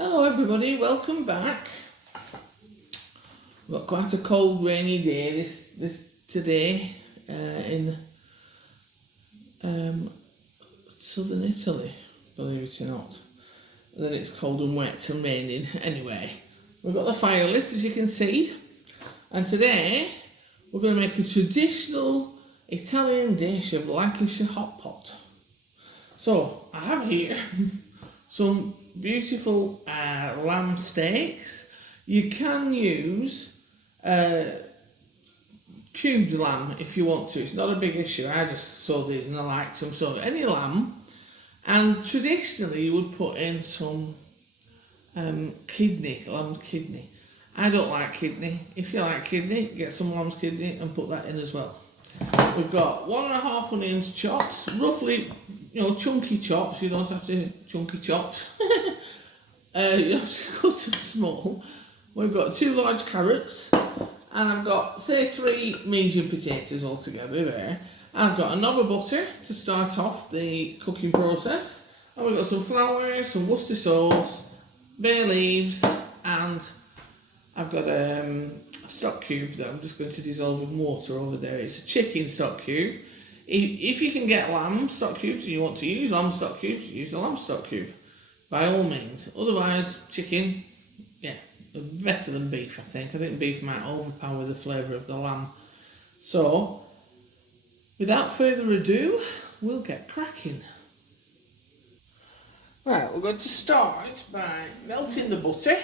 Hello everybody, welcome back. We've got quite a cold, rainy day this today in southern Italy, believe it or not. And then it's cold and wet and raining. Anyway, we've got the fire lit, as you can see, and today we're going to make a traditional Italian dish of Lancashire Hot Pot. So I have here some beautiful lamb steaks. You can use cubed lamb if you want to. It's not a big issue. I just saw these and I liked them. So any lamb, and traditionally you would put in some lamb kidney. I don't like kidney. If you like kidney, get some lamb's kidney and put that in as well. We've got 1.5 onions chopped, roughly, chunky chops. You don't have to chunky chops. You have to cut them small. We've got 2 large carrots, and I've got, say, 3 medium potatoes altogether there. I've got a knob of butter to start off the cooking process, and we've got some flour, some Worcester sauce, bay leaves, and I've got a stock cube that I'm just going to dissolve in water over there. It's a chicken stock cube. If you can get lamb stock cubes and you want to use lamb stock cubes, use the lamb stock cube, by all means. Otherwise, chicken, better than beef, I think. I think beef might overpower the flavour of the lamb. So, without further ado, we'll get cracking. Right, we're going to start by melting the butter.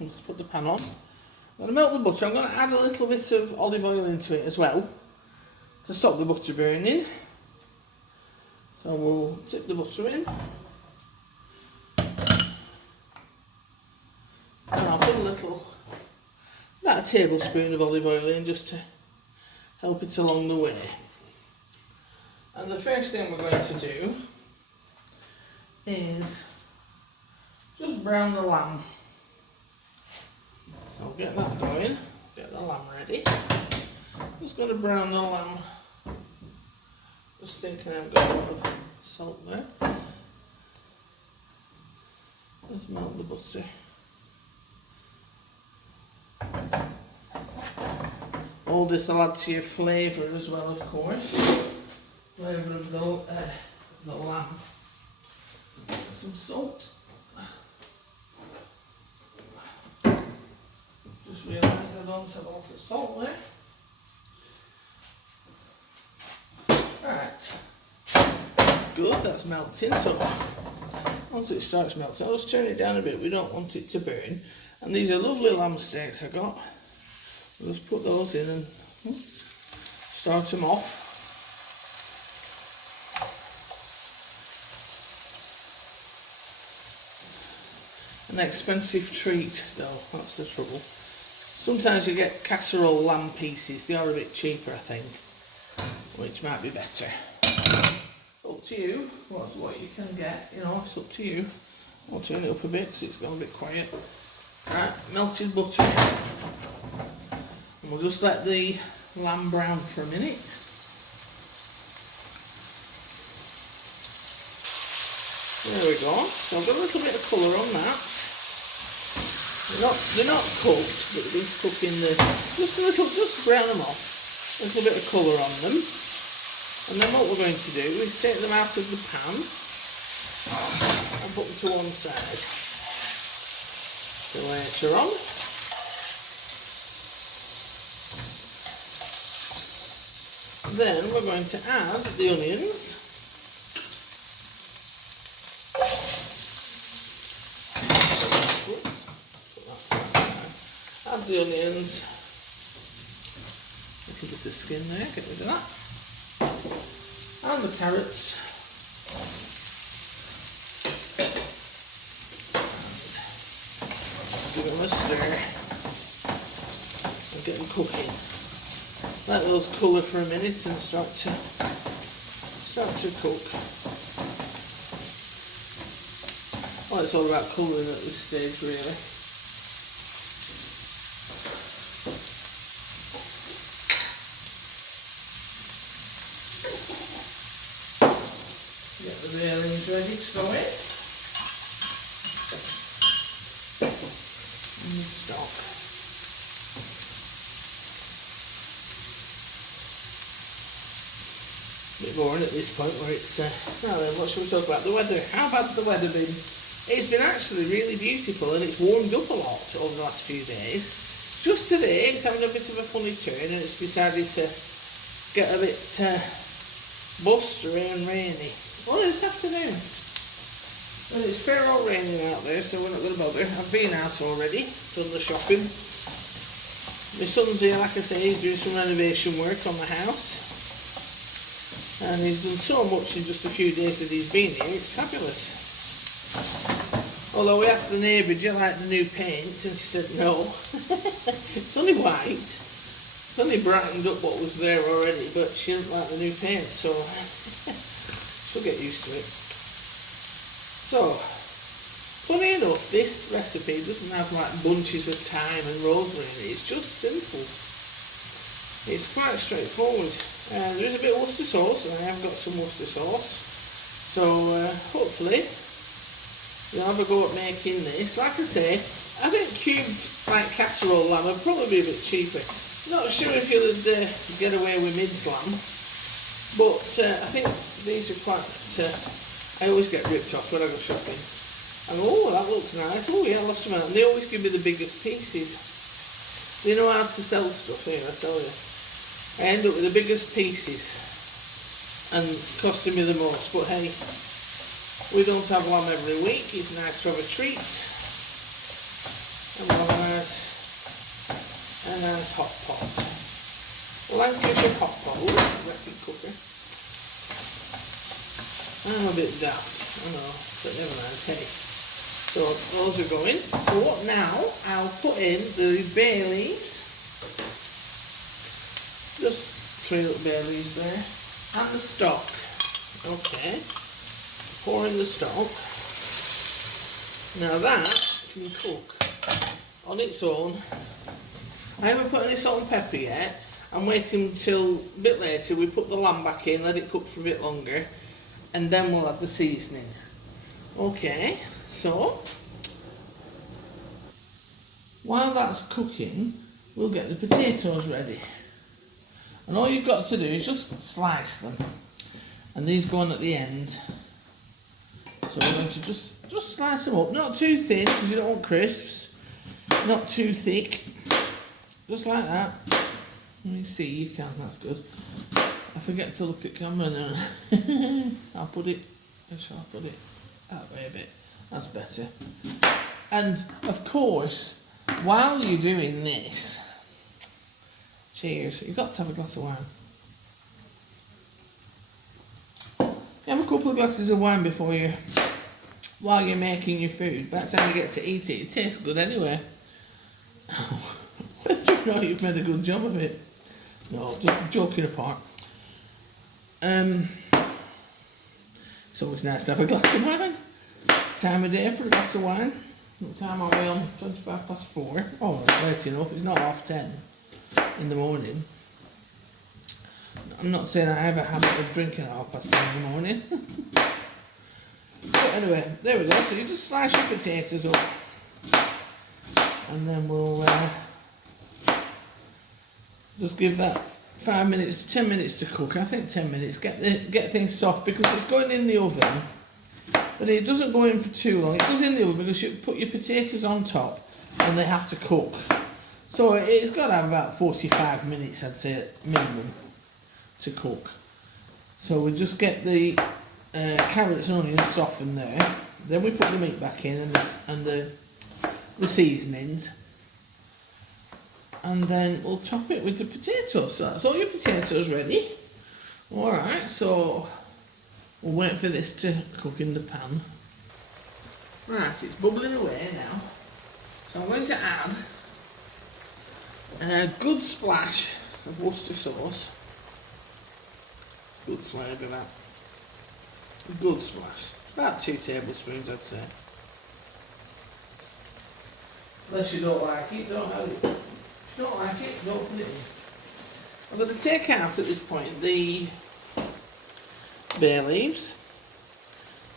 Let's put the pan on. I'm going to melt the butter. I'm going to add a little bit of olive oil into it as well to stop the butter burning. So we'll tip the butter in. And I'll put about a tablespoon of olive oil in just to help it along the way. And the first thing we're going to do is just brown the lamb. So I'll get that going, get the lamb ready. Just going to brown the lamb. Just thinking I've got a lot of salt there. Let's melt the butter. All this will add to your flavour as well, of course. Flavour of the lamb. Some salt. Just realised I don't have a lot of salt there. Right. That's good, that's melting. So once it starts melting, I'll just turn it down a bit. We don't want it to burn. And these are lovely lamb steaks I got. We'll just put those in and start them off. An expensive treat though, that's the trouble. Sometimes you get casserole lamb pieces, they are a bit cheaper I think, which might be better. Up to you, what you can get, it's up to you. I'll turn it up a bit because it's gone a bit quiet. Right, melted butter. And we'll just let the lamb brown for a minute. There we go. So I've got a little bit of colour on that. They're not cooked, but they're just cooking just brown them off. A little bit of colour on them. And then what we're going to do is take them out of the pan and put them to one side. So later on, then we're going to add the onions. Add the onions. A little bit of skin there, get rid of that. And the carrots. Give them a stir and get them cooking. Let those colour for a minute and start to cook. Well, it's all about colouring at this stage really. Get the railings ready to go in. bit boring at this point where it's, now then, what should we talk about? The weather. How bad's the weather been? It's been actually really beautiful and it's warmed up a lot over the last few days. Just today, it's having a bit of a funny turn and it's decided to get a bit blustery and rainy. Oh, this afternoon. And it's fair old raining out there, so we're not going to bother. I've been out already, done the shopping. My son's here, like I say, he's doing some renovation work on the house. And he's done so much in just a few days that he's been here, it's fabulous. Although we asked the neighbour, do you like the new paint? And she said no. It's only white. It's only brightened up what was there already, but she didn't like the new paint, so she'll get used to it. So, funny enough, this recipe doesn't have like bunches of thyme and rosemary in it, it's just simple. It's quite straightforward. There is a bit of Worcester sauce, and I have got some Worcester sauce. So, hopefully, you'll have a go at making this. Like I say, I think cubed like casserole lamb would probably be a bit cheaper. Not sure if you'll get away with minced lamb, but I think these are quite... I always get ripped off when I go shopping. And oh, that looks nice. Oh yeah, I love some of that. And they always give me the biggest pieces. They know how to sell stuff here, I tell you. I end up with the biggest pieces and costing me the most. But hey, we don't have lamb every week. It's nice to have a treat. And we'll have a nice hot pot. Lancashire Hot Pot. Ooh, electric cooker. I'm a bit daft, I know, but never mind, hey. So those are going. So what now? I'll put in the bay leaves. Just 3 little bay leaves there. And the stock. Okay. Pour in the stock. Now that can cook on its own. I haven't put any salt and pepper yet. I'm waiting until a bit later. We put the lamb back in, let it cook for a bit longer. And then we'll add the seasoning. Okay, so while that's cooking, we'll get the potatoes ready. And all you've got to do is just slice them. And these go on at the end. So we're going to just slice them up. Not too thin, because you don't want crisps. Not too thick. Just like that. Let me see, you can, that's good. I forget to look at camera now. I'll put it that way a bit. That's better. And of course, while you're doing this, cheers, you've got to have a glass of wine. You have a couple of glasses of wine while you're making your food. By the time you get to eat it, it tastes good anyway. Whether or not you've made a good job of it. No, just joking apart. It's always nice to have a glass of wine. It's the time of day for a glass of wine. What time are we on? 4:25. Oh, it's late enough. It's not 10:30 in the morning. I'm not saying I have a habit of drinking at 10:30 in the morning. But anyway, there we go. So you just slice your potatoes up. And then we'll just give that 5 minutes, 10 minutes to cook. I think 10 minutes. Get things soft because it's going in the oven. But it doesn't go in for too long. It goes in the oven because you put your potatoes on top and they have to cook. So it's got to have about 45 minutes, I'd say, minimum, to cook. So we just get the carrots and onions softened there. Then we put the meat back in and the seasonings. And then we'll top it with the potatoes. So that's all your potatoes ready. Alright, so we'll wait for this to cook in the pan. Right, it's bubbling away now. So I'm going to add a good splash of Worcester sauce. Good flavour that. A good splash. About 2 tablespoons I'd say. Unless you don't like it, don't have it. If you don't like it, don't put it in. I'm going to take out at this point the bay leaves.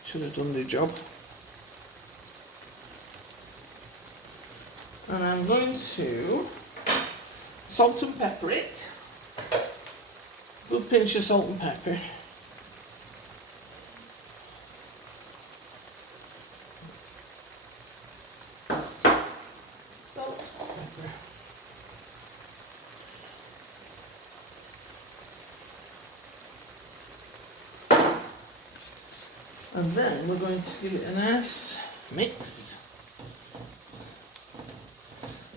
Should have done the job. And I'm going to salt and pepper it. Good pinch of salt and pepper. And then we're going to give it a nice mix.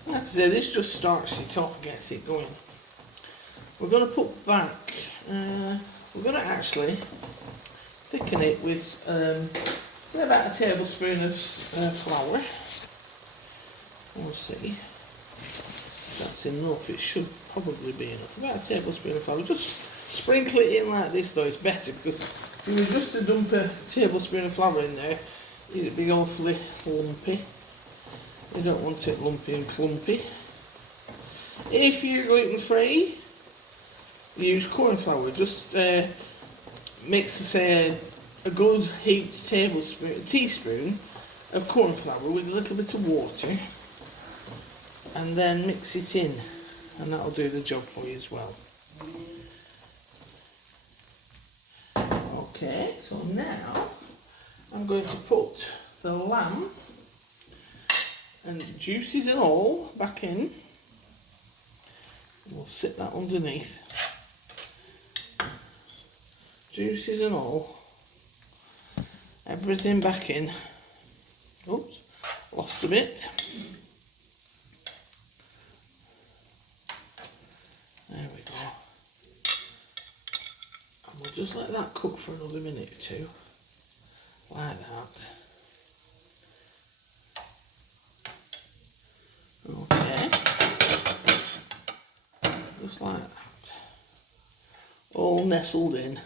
Like I say, this just starts it off, gets it going. We're going to put back, we're going to actually thicken it with, say about a tablespoon of flour. We'll see. That's enough, it should probably be enough. About a tablespoon of flour. Just sprinkle it in like this though, it's better, because if you were just to dump a tablespoon of flour in there, it'd be awfully lumpy. You don't want it lumpy and clumpy. If you're gluten free, use corn flour. Just mix, say, a good heaped teaspoon of corn flour with a little bit of water, and then mix it in, and that'll do the job for you as well. Okay, so now I'm going to put the lamb and juices and all back in. We'll sit that underneath. Juices and all. Everything back in. Oops, lost a bit. There we go. And we'll just let that cook for another minute or two. Like that. Okay. Just like that. All nestled in.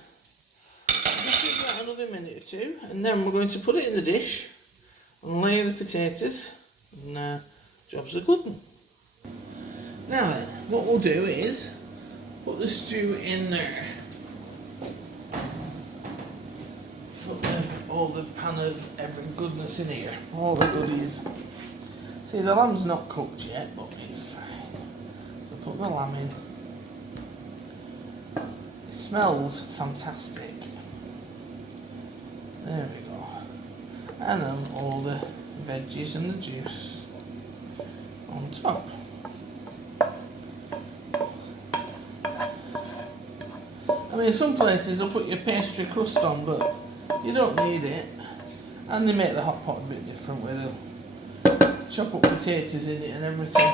Just give that another minute or two, and then we're going to put it in the dish and layer the potatoes, and job's a good one. Now then, what we'll do is put the stew in there. Put all the pan of every goodness in here, all the goodies. See, the lamb's not cooked yet, but it's fine. So put the lamb in. It smells fantastic. There we go. And then all the veggies and the juice on top. I mean, some places will put your pastry crust on, but you don't need it. And they make the hot pot a bit different, where they'll chop up potatoes in it and everything.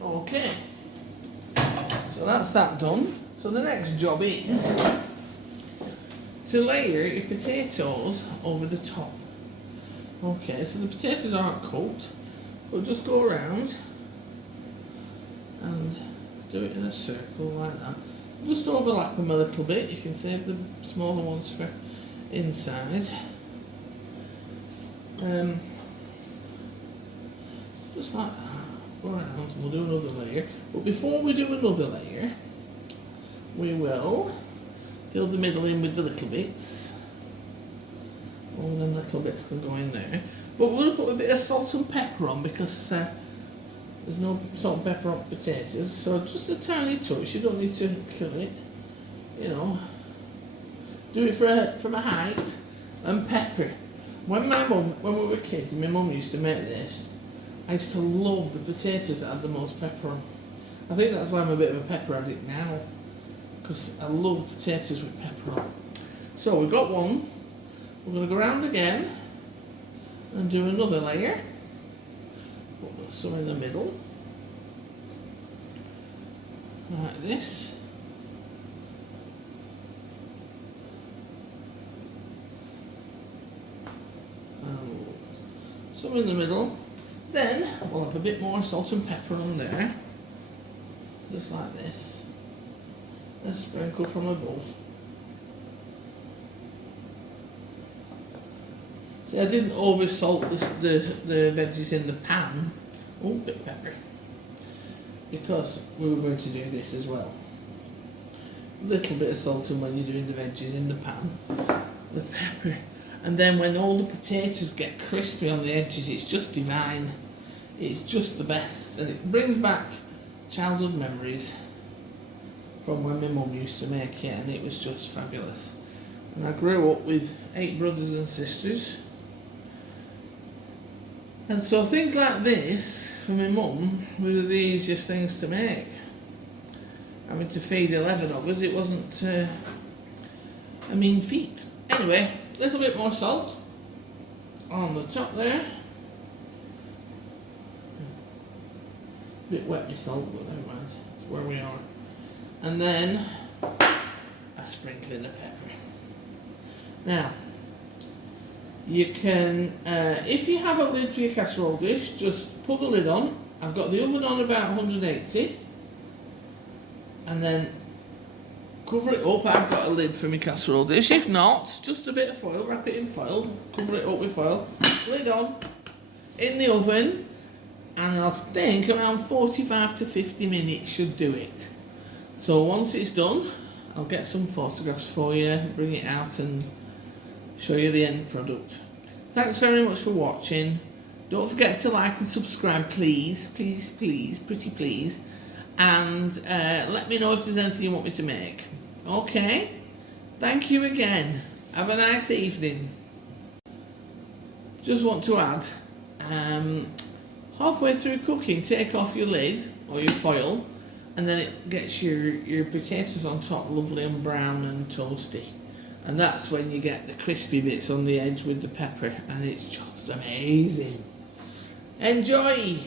Okay, so that's that done. So the next job is to layer your potatoes over the top. Okay, so the potatoes aren't cooked, but just go around and do it in a circle like that. Just overlap them a little bit. You can save the smaller ones for inside. Just like that. Go around and we'll do another layer. But before we do another layer, we will fill the middle in with the little bits. All them little bits can go in there. But we're going to put a bit of salt and pepper on, because there's no salt and pepper on potatoes. So just a tiny touch. You don't need to kill it. You know, do it from a height. And pepper. When we were kids, and my mum used to make this, I used to love the potatoes that had the most pepper on. I think that's why I'm a bit of a pepper addict now, because I love potatoes with pepper on. So we've got one. We're going to go around again and do another layer. Put some in the middle, like this. And some in the middle. Then we'll have a bit more salt and pepper on there, just like this. Let's sprinkle from above. See, I didn't over salt the veggies in the pan. Oh, a bit of pepper, because we were going to do this as well. A little bit of salt when you're doing the veggies in the pan. The pepper. And then when all the potatoes get crispy on the edges, it's just divine. It's just the best. And it brings back childhood memories from when my mum used to make it, and it was just fabulous. And I grew up with 8 brothers and sisters. And so things like this, for my mum, were the easiest things to make. I mean, to feed 11 of us, it wasn't a mean feat. Anyway, a little bit more salt on the top there. A bit wet with salt, but never mind. It's where we are. And then a sprinkling of pepper. Now, you can, if you have a lid for your casserole dish, just put the lid on. I've got the oven on about 180, and then cover it up. I've got a lid for my casserole dish. If not, just a bit of foil, wrap it in foil, cover it up with foil, lid on, in the oven, and I think around 45 to 50 minutes should do it. So once it's done, I'll get some photographs for you, bring it out and show you the end product. Thanks very much for watching. Don't forget to like and subscribe, please, please, please, pretty please. And let me know if there's anything you want me to make. Okay? Thank you again. Have a nice evening. Just want to add, halfway through cooking, take off your lid or your foil, and then it gets your potatoes on top lovely and brown and toasty. And that's when you get the crispy bits on the edge with the pepper, and it's just amazing. Enjoy!